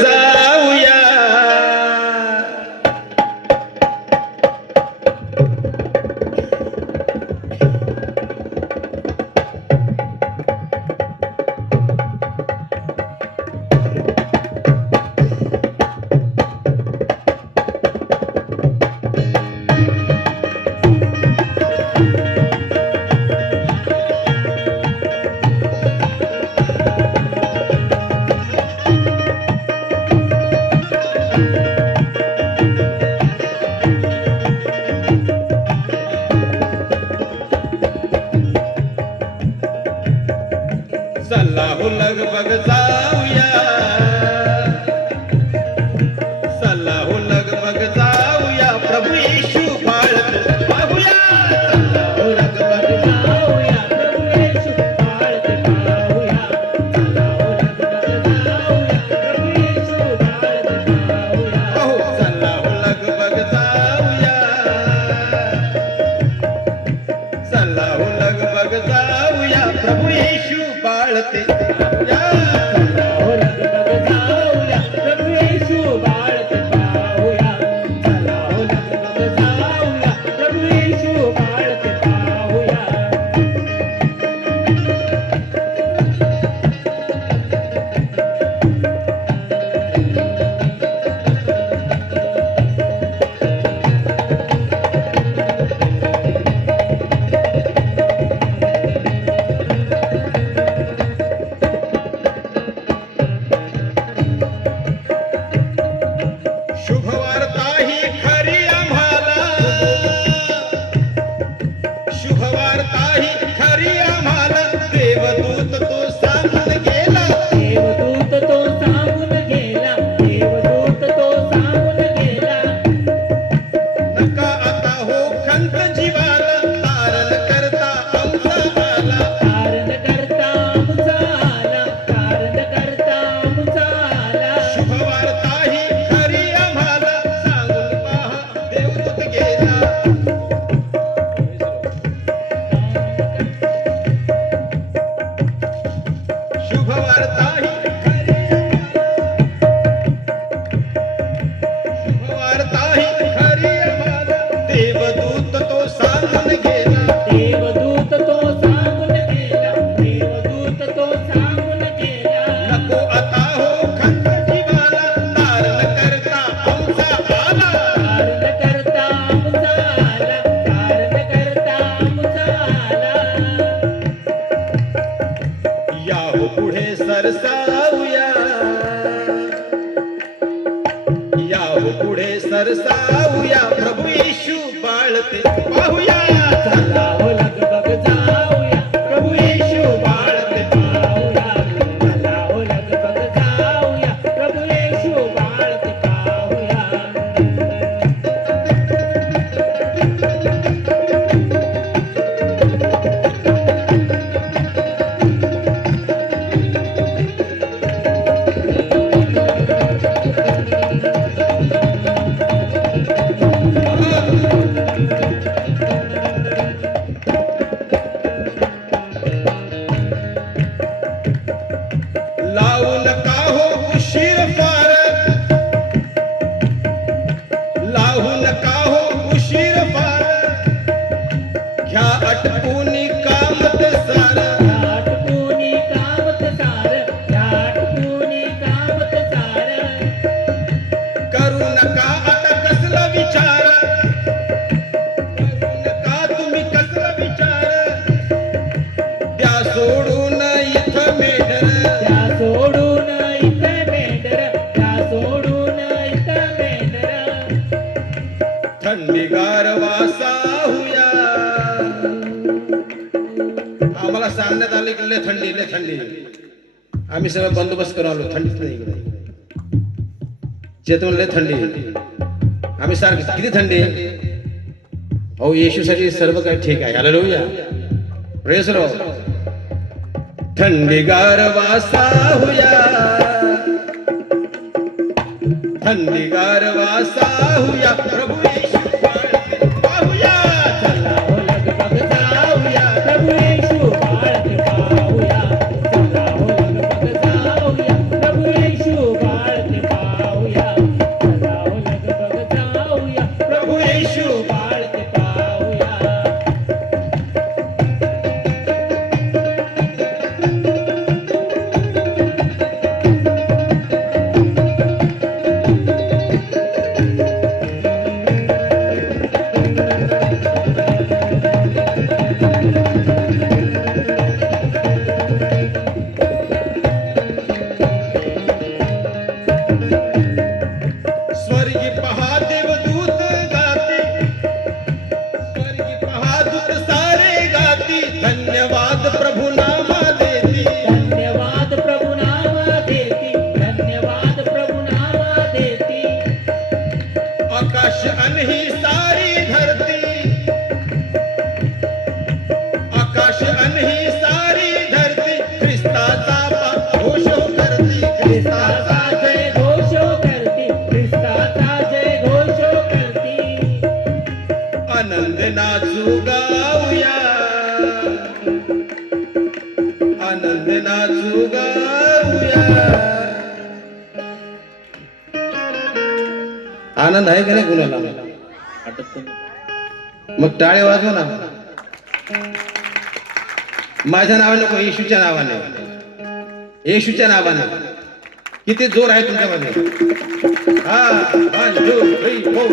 जाऊया चला हो लगबग जाऊया चला हो लगबग जाऊया प्रभू येशू बाळत पाहूया चला हो लगबग जाऊया प्रभू येशू बाळत पाहूया चला हो लगबग जाऊया प्रभू येशू बाळत पाहूया हो चला हो लगबग जाऊया चला हो लगबग जाऊया प्रभू येशू बाळते पाहूया चला हो लगबग जाऊया प्रभू येशू बाळते पाहूया चला हो लगबग जाऊया प्रभू येशू बाळते पाहूया शुभवार्ता ही खरी आम्हाला शुभवार्ता ही खरी आम्हाला देवदूत तो सांगून गेला देवदूत तो सांगून गेला देवदूत तो सांगून गेला नका आता हो खंत जीवाला तारण करता आमचा आला तारण करता आमचा आला तारण करता आमचा आला शुभवार्ता ही खरी आम्हाला सांगून पहा देवदूत गेला शुभवार्ता ही खरी शुभवार्ता ही खरी आम्हाला देवदूत तो सांगून गेला देवदूत तो सांगून गेला देवदूत तो सांगून गेला नको आता हो खंत जीवाला तारण करता आमचा आला तारण करता आमचा आला तारण करता आमचा आला या हो पुढे सरसावूया या हो पुढे सरसावूया प्रभू येशू बाळते पाहूया चला हो लगबग जाऊया प्रभू येशू बाळते पाहूया चला हो लगबग जाऊया प्रभू येशू बाळते पाहूया लावू नका हो उशीर फार लावू नका हो उशीर फार घ्या अटपूनी कामत सार अटपूनी कामत सार अटपूनी कामत सार करू नका आता कसला विचार करू नका तुम्ही कसला विचार त्या सोडून इथं मेढर त्या सोडून इथं मेढर त्या सोडून इथं मेढर थंडीगार वासाहूया आम्हाला सांगण्यात आले की लय थंडी आम्ही सगळं बंदोबस्त करून आलो थंडीच नाही इकडे चेतन लय थंडी आम्ही सारखं किती थंडी हो येशूसाठी सर्व काही ठीक आहे हालेलुया प्रेज लॉर्ड थंडीगार वासाहूया थंडीगार वासाहूया प्रभू येशू बाळते पाहूया चला हो लगबग जाऊया प्रभू येशू बाळते पाहूया चला हो लगबग जाऊया प्रभू येशू बाळते आकाश अनही सारी धरती, आकाश अनही सारी धरती ख्रिस्ताचा घोष करती, ख्रिस्ताचा जय घोष करती, ख्रिस्ताचा जय घोष करती. आनंद नाचू गाऊया, आनंद नाचू गाऊया. आनंद आहे का नाही कुणाला? मग टाळे वाजवा ना. माझ्या नावाने नको, येशूच्या नावाने, येशूच्या नावाने. किती जोर आहे तुमच्यामध्ये. हा 1 2 3 4